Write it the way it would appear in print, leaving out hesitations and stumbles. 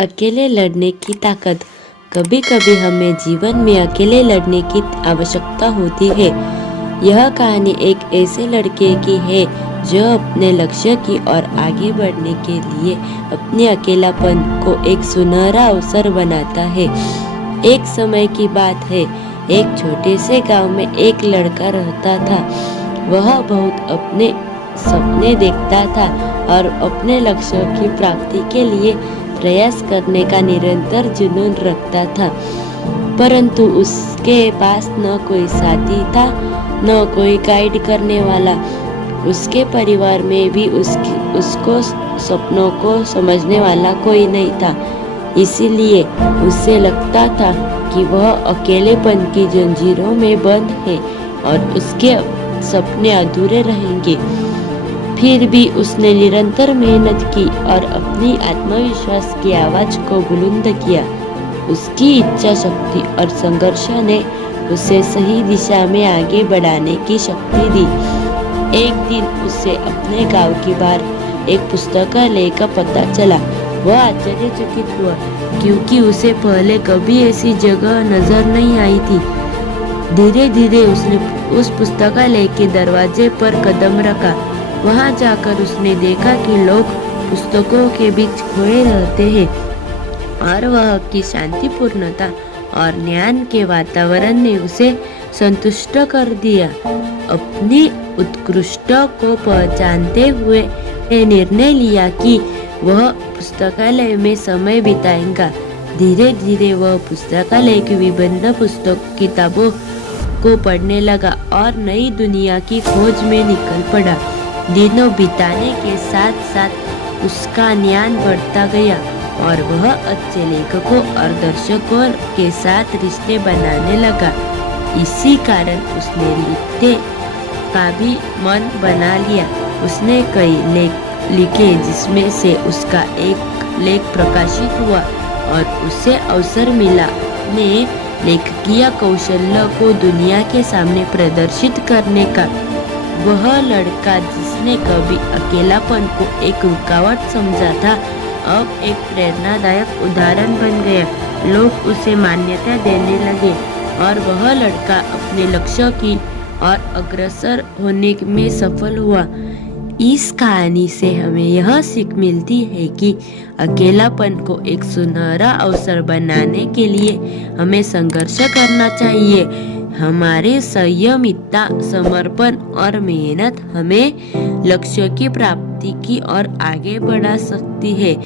अकेले लड़ने की ताकत। कभी कभी हमें जीवन में अकेले लड़ने की आवश्यकता होती है। यह कहानी एक ऐसे लड़के की है जो अपने लक्ष्य की ओर आगे बढ़ने के लिए अपने अकेलापन को एक सुनहरा अवसर बनाता है। एक समय की बात है, एक छोटे से गांव में एक लड़का रहता था। वह बहुत अपने सपने देखता था और अपने लक्ष्यों की प्राप्ति के लिए प्रयास करने का निरंतर जुनून रखता था, परंतु उसके पास न कोई साथी था, न कोई गाइड करने वाला। उसके परिवार में भी उसको सपनों को समझने वाला कोई नहीं था। इसीलिए उसे लगता था कि वह अकेलेपन की जंजीरों में बंद है और उसके सपने अधूरे रहेंगे। फिर भी उसने निरंतर मेहनत की और अपनी आत्मविश्वास की आवाज को बुलंद किया। उसकी इच्छा शक्ति और संघर्ष ने उसे सही दिशा में आगे बढ़ाने की शक्ति दी। एक दिन उसे अपने गांव के बाहर एक पुस्तकालय का पता चला। वह आश्चर्यचकित हुआ, क्योंकि उसे पहले कभी ऐसी जगह नजर नहीं आई थी। धीरे धीरे उसने उस पुस्तकालय के दरवाजे पर कदम रखा। वहां जाकर उसने देखा कि लोग पुस्तकों के बीच खोए रहते हैं और वह की शांतिपूर्णता और ज्ञान के वातावरण ने उसे संतुष्ट कर दिया। अपनी उत्कृष्ट को पहचानते हुए निर्णय लिया कि वह पुस्तकालय में समय बिताएगा। धीरे धीरे वह पुस्तकालय की विभिन्न किताबों को पढ़ने लगा और नई दुनिया की खोज में निकल पड़ा। दिनों बिताने के साथ साथ उसका ज्ञान बढ़ता गया और वह अच्छे लेखकों और दर्शकों के साथ रिश्ते बनाने लगा। इसी कारण उसने लिखने का भी मन बना लिया। उसने कई लेख लिखे, जिसमें से उसका एक लेख प्रकाशित हुआ और उसे अवसर मिला अपने लेखकीय कौशल्य को दुनिया के सामने प्रदर्शित करने का। वह लड़का जिसने कभी अकेलापन को एक रुकावट समझा था, अब एक प्रेरणादायक उदाहरण बन गया। लोग उसे मान्यता देने लगे और वह लड़का अपने लक्ष्य की ओर अग्रसर होने में सफल हुआ। इस कहानी से हमें यह सीख मिलती है कि अकेलापन को एक सुनहरा अवसर बनाने के लिए हमें संघर्ष करना चाहिए। हमारे संयमितता, समर्पण और मेहनत हमें लक्ष्य की प्राप्ति की ओर आगे बढ़ा सकती है।